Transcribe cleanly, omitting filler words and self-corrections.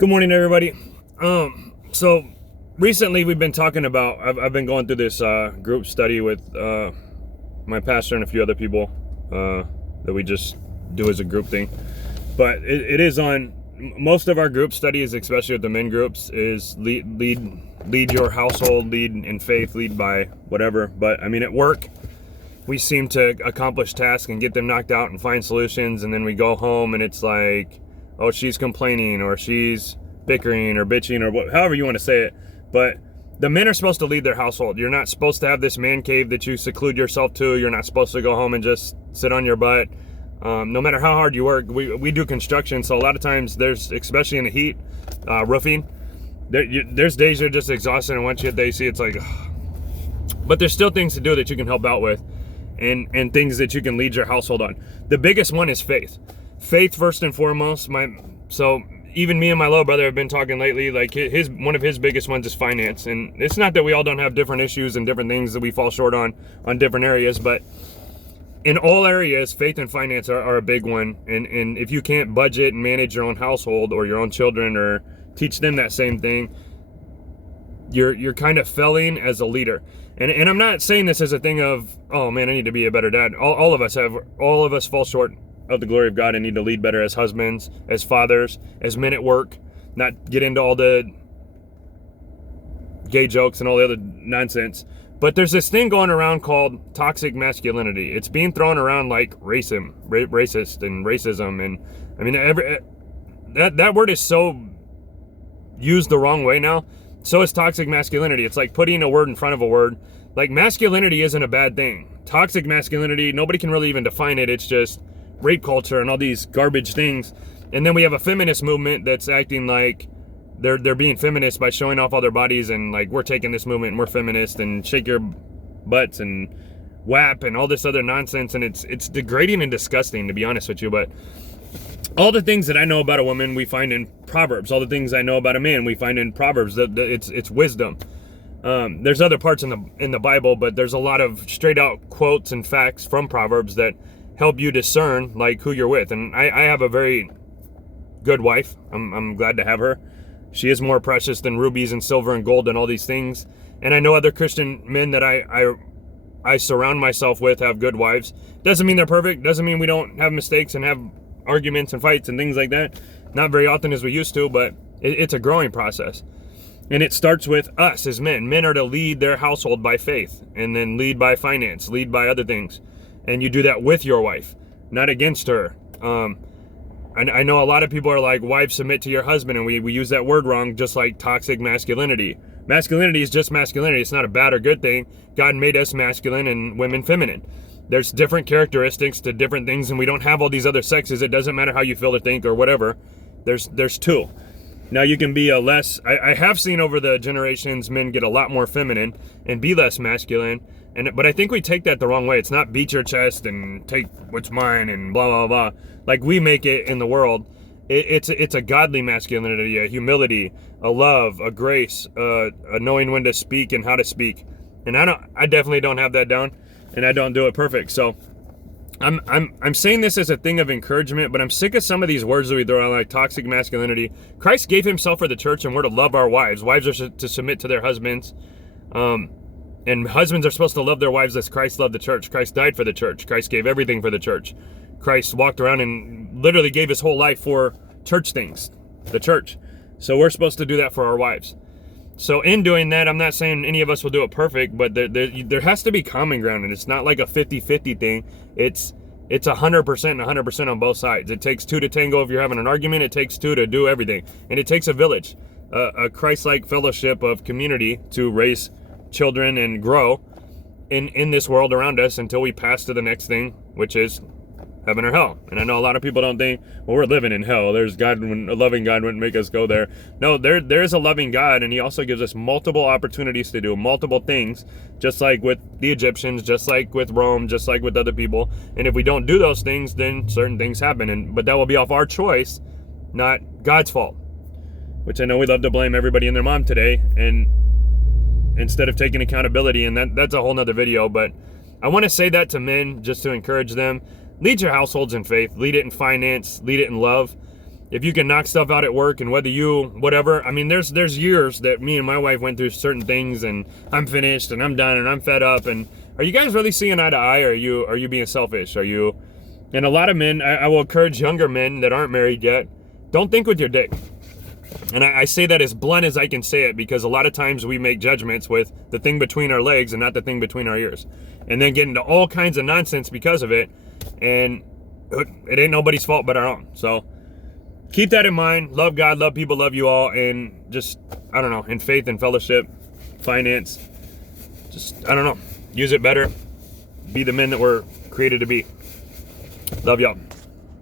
Good morning, everybody. So recently we've been talking about, I've been going through this group study with my pastor and a few other people that we just do as a group thing. But it is on most of our group studies, especially with the men groups, is lead your household, lead in faith, lead by whatever. But I mean, at work, we seem to accomplish tasks and get them knocked out and find solutions, and then we go home and it's like, oh, she's complaining or she's bickering or bitching or however you want to say it. But the men are supposed to lead their household. You're not supposed to have this man cave that you seclude yourself to. You're not supposed to go home and just sit on your butt. No matter how hard you work, we do construction, so a lot of times there's, especially in the heat, roofing, there's days you're just exhausted, and once you hit the AC, it's like, ugh. But there's still things to do that you can help out with, and things that you can lead your household on. The biggest one is faith. Faith first and foremost. So even me and my little brother have been talking lately, like one of his biggest ones is finance. And it's not that we all don't have different issues and different things that we fall short on different areas, but in all areas, faith and finance are a big one. And if you can't budget and manage your own household or your own children or teach them that same thing, you're kind of failing as a leader. And I'm not saying this as a thing of, oh man, I need to be a better dad. All of us fall short of the glory of God and need to lead better as husbands, as fathers, as men at work, not get into all the gay jokes and all the other nonsense. But there's this thing going around called toxic masculinity. It's being thrown around like racist and racism. And I mean, that word is so used the wrong way now. So is toxic masculinity. It's like putting a word in front of a word. Like, masculinity isn't a bad thing. Toxic masculinity, nobody can really even define it. It's just rape culture and all these garbage things. And then we have a feminist movement that's acting like they're being feminist by showing off all their bodies and like, we're taking this movement and we're feminist and shake your butts and WAP and all this other nonsense. And it's degrading and disgusting, to be honest with you. But all the things that I know about a woman, we find in Proverbs. All the things I know about a man, we find in Proverbs. It's wisdom. There's other parts in the Bible, but there's a lot of straight out quotes and facts from Proverbs that help you discern like who you're with. And I have a very good wife. I'm glad to have her. She is more precious than rubies and silver and gold and all these things. And I know other Christian men that I surround myself with have good wives. Doesn't mean they're perfect. Doesn't mean we don't have mistakes and have arguments and fights and things like that. Not very often as we used to, but it's a growing process. And it starts with us as men. Men are to lead their household by faith, and then lead by finance, lead by other things. And you do that with your wife, not against her. I know a lot of people are like, wives submit to your husband, and we use that word wrong, just like toxic masculinity. Masculinity is just masculinity. It's not a bad or good thing. God made us masculine and women feminine. There's different characteristics to different things, and we don't have all these other sexes. It doesn't matter how you feel or think or whatever. There's two. Now you can be I have seen over the generations men get a lot more feminine and be less masculine. But I think we take that the wrong way. It's not beat your chest and take what's mine and blah, blah, blah. Like we make it in the world. It's a godly masculinity, a humility, a love, a grace, a knowing when to speak and how to speak. And I definitely don't have that down, and I don't do it perfect. So I'm saying this as a thing of encouragement, but I'm sick of some of these words that we throw out, like toxic masculinity. Christ gave himself for the church, and we're to love our wives. Wives are to submit to their husbands. And husbands are supposed to love their wives as Christ loved the church. Christ died for the church. Christ gave everything for the church. Christ walked around and literally gave his whole life for church things, the church. So we're supposed to do that for our wives. So in doing that, I'm not saying any of us will do it perfect, but there has to be common ground, and it's not like a 50-50 thing. It's 100% and 100% on both sides. It takes two to tango if you're having an argument. It takes two to do everything. And it takes a village, a Christ-like fellowship of community to raise children and grow in this world around us until we pass to the next thing, which is heaven or hell. And I know a lot of people don't think, well, we're living in hell. There's God, when a loving God wouldn't make us go there. No, there is a loving God, and he also gives us multiple opportunities to do multiple things, just like with the Egyptians, just like with Rome, just like with other people. And if we don't do those things, then certain things happen. But that will be off our choice, not God's fault. Which I know we love to blame everybody and their mom today, and instead of taking accountability, and that's a whole nother video. But I want to say that to men just to encourage them. Lead your households in faith, lead it in finance, lead it in love. if you can knock stuff out at work, and whatever. I mean, there's years that me and my wife went through certain things, and I'm finished and I'm done and I'm fed up. And are you guys really seeing eye to eye, or are you being selfish? And a lot of men, I will encourage younger men that aren't married yet, don't think with your dick. And I say that as blunt as I can say it, because a lot of times we make judgments with the thing between our legs and not the thing between our ears, and then get into all kinds of nonsense because of it. And it ain't nobody's fault but our own. So keep that in mind. Love God, love people, love you all. And just, I don't know, in faith and fellowship, finance, just, I don't know, use it better. Be the men that we're created to be. Love y'all.